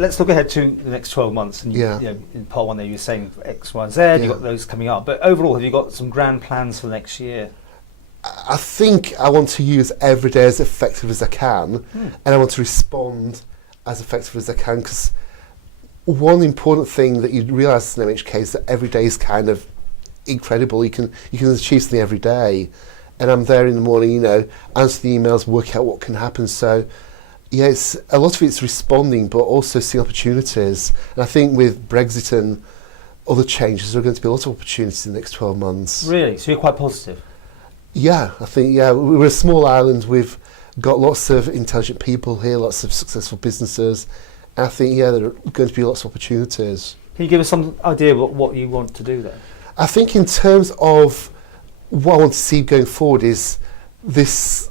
let's look ahead to the next 12 months. And in part one there you were saying X, Y, Z, you've got those coming up. But overall, have you got some grand plans for the next year? I think I want to use every day as effective as I can, and I want to respond as effectively as I can, because one important thing that you realise in MHK is that every day is kind of incredible. You can achieve something every day, and I'm there in the morning, answer the emails, work out what can happen. So yeah, it's a lot of it's responding, but also seeing opportunities. And I think with Brexit and other changes, there are going to be a lot of opportunities in the next 12 months. Really? So you're quite positive? Yeah, I think, we're a small island. We've got lots of intelligent people here, lots of successful businesses. And I think, there are going to be lots of opportunities. Can you give us some idea of what you want to do there? I think in terms of what I want to see going forward is this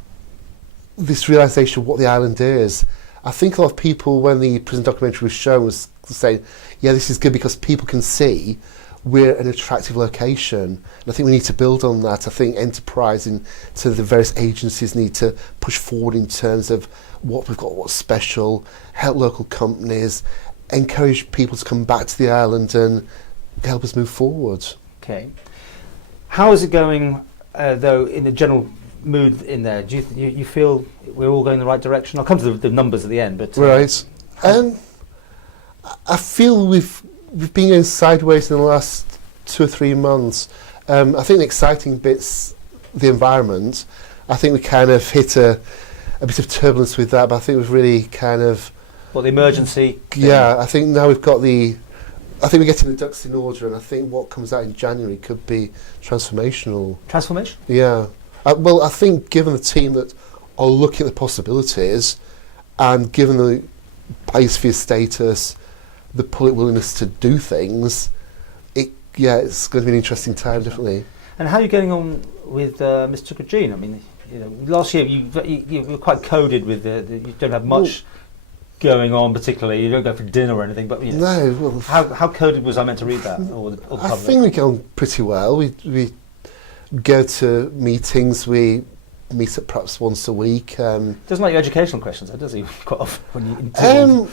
realisation of what the island is. I think a lot of people, when the prison documentary was shown, was saying, this is good because people can see we're an attractive location. And I think we need to build on that. I think enterprising to the various agencies need to push forward in terms of what we've got, what's special, help local companies, encourage people to come back to the island and help us move forward. Okay. How is it going, though, in the general mood in there? Do you feel we're all going in the right direction? I'll come to the numbers at the end. But right. I feel we've been going sideways in the last 2 or 3 months. I think the exciting bit's the environment. I think we kind of hit a bit of turbulence with that, but I think we've really kind of... What, the emergency thing? Yeah, I think now we've got I think we're getting the ducks in order, and I think what comes out in January could be transformational. Transformation? Yeah. Well, I think given the team that are looking at the possibilities, and given the biosphere status, the public willingness to do things, it's going to be an interesting time, definitely. And how are you getting on with Mr. Jean? I mean, last year you were quite coded with you don't have much going on particularly. You don't go for dinner or anything, but no. Well, how coded was I meant to read that? Or the I think we get on pretty well. We go to meetings. We meet up perhaps once a week. Doesn't like your educational questions, does he? Quite often when you interview.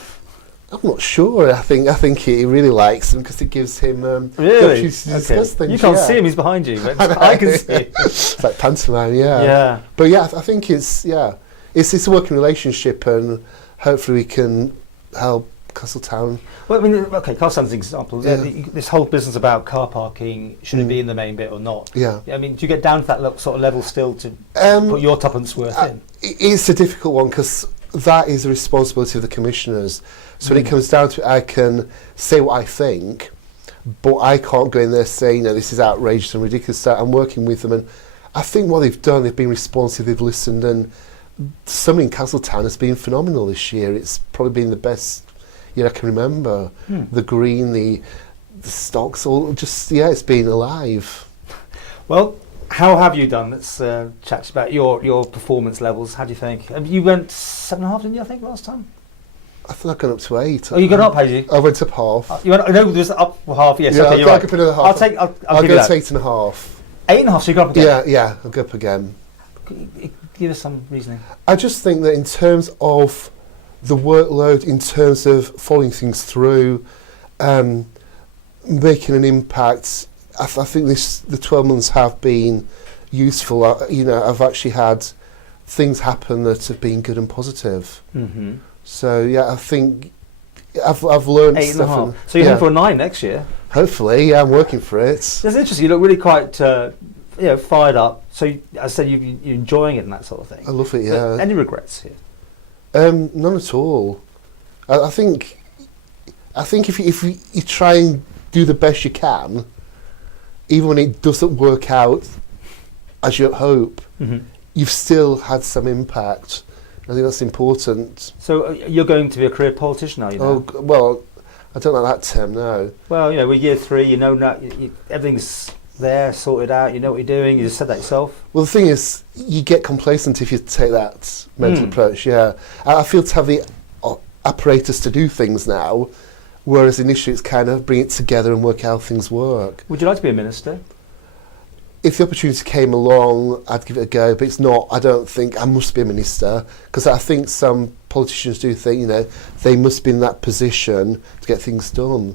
I'm not sure. I think he really likes them because it gives him the really opportunity to discuss things. You can't see him; he's behind you. But I can see him. It's like pantomime, yeah. But I think it's a working relationship, and hopefully we can help Castletown. Well, I mean, okay, Castletown's an example. This whole business about car parking, should it be in the main bit or not? Yeah. I mean, do you get down to that sort of level still to put your tuppence worth in? It's a difficult one because that is a responsibility of the commissioners. So when it comes down to it, I can say what I think, but I can't go in there saying, this is outrageous and ridiculous. So I'm working with them, and I think what they've done, they've been responsive, they've listened, and something in Castletown has been phenomenal this year. It's probably been the best year I can remember. The green, the stocks, all just, it's been alive. Well, how have you done? Let's chat about your performance levels. How do you think? You went 7.5, didn't you, I think, last time? I thought I'd gone up to 8. Oh, you got up, had you? I went up half. You went, no, there was up half, yes. Okay, you're right. Up another half. I'll go to 8.5. 8.5, so you got up again? Yeah, I'll go up again. Give us some reasoning. I just think that in terms of the workload, in terms of following things through, making an impact, I think the 12 months have been useful. I've actually had things happen that have been good and positive. Mm-hmm. So I think I've learned 8.5. So you're in for a 9 next year. Hopefully, I'm working for it. That's interesting. You look really quite fired up. So as I said, you're enjoying it and that sort of thing. I love it. Yeah. Any regrets here? None at all. I think if you try and do the best you can, even when it doesn't work out as you hope, you've still had some impact. I think that's important. So you're going to be a career politician, are you? Oh, well, I don't like that term, no. Well, we're year 3, now, everything's there, sorted out, you know what you're doing, you just said that yourself. Well, the thing is, you get complacent if you take that mental approach, I feel to have the apparatus to do things now, whereas initially it's kind of bring it together and work out how things work. Would you like to be a minister? If the opportunity came along, I'd give it a go, but it's not. I don't think I must be a minister, because I think some politicians do think, you know, they must be in that position to get things done.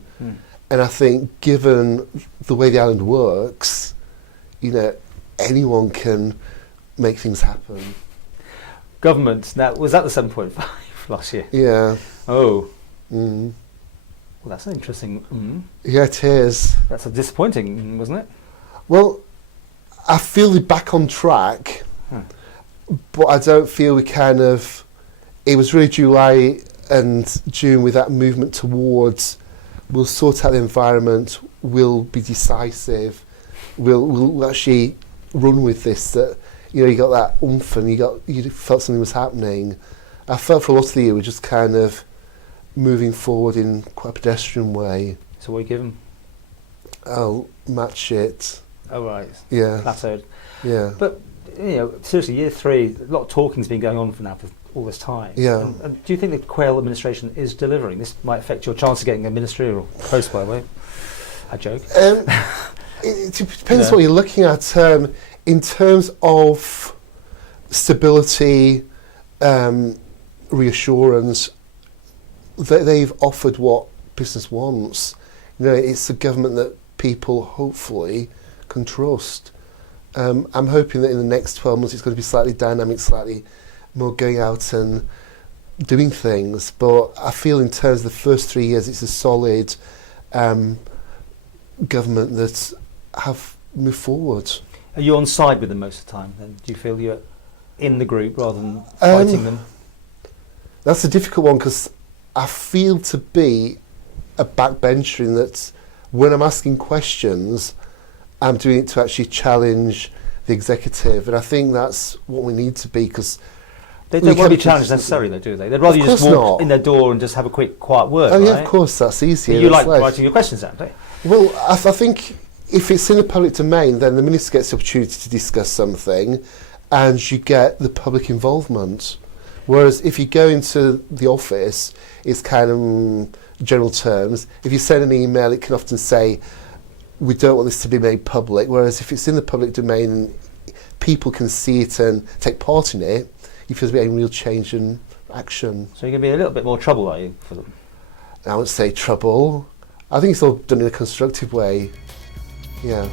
And I think, given the way the island works, you know, anyone can make things happen. Government, now, was that the 7.5 last year? Yeah. Oh. Well, that's an interesting. Yeah, it is. That's a disappointing, wasn't it? Well, I feel we're back on track, but I don't feel we kind of... It was really July and June with that movement towards, we'll sort out the environment, we'll be decisive, we'll actually run with this, that, you know, you got that oomph and you felt something was happening. I felt for a lot of the year we're just kind of moving forward in quite a pedestrian way. So what do you give them? Oh, match it. Oh, right. Yeah. Plateaued. Yeah. But, you know, seriously, year 3, a lot of talking's been going on for all this time. Yeah. And do you think the Quail administration is delivering? This might affect your chance of getting a ministerial post, by the way. I joke. It depends what you're looking at. In terms of stability, reassurance, they've offered what business wants. You know, it's a government that people hopefully can trust. I'm hoping that in the next 12 months it's going to be slightly dynamic, slightly more going out and doing things. But I feel in terms of the first 3 years, it's a solid government that have moved forward. Are you on side with them most of the time then? Do you feel you're in the group rather than fighting them? That's a difficult one, because I feel to be a backbencher in that when I'm asking questions, I'm doing it to actually challenge the executive, and I think that's what we need to be, because they don't want to be challenged necessarily, though, do they? They'd rather you just walk in their door and just have a quick, quiet word. Oh, right? yeah, of course, that's easier. But you like writing your questions down, don't you? Well, I think if it's in the public domain, then the minister gets the opportunity to discuss something, and you get the public involvement. Whereas if you go into the office, it's kind of general terms. If you send an email, it can often say, we don't want this to be made public. Whereas if it's in the public domain and people can see it and take part in it, you feel there's a real change and action. So you're going to be a little bit more trouble, are you, for them? I wouldn't say trouble. I think it's all done in a constructive way. Yeah.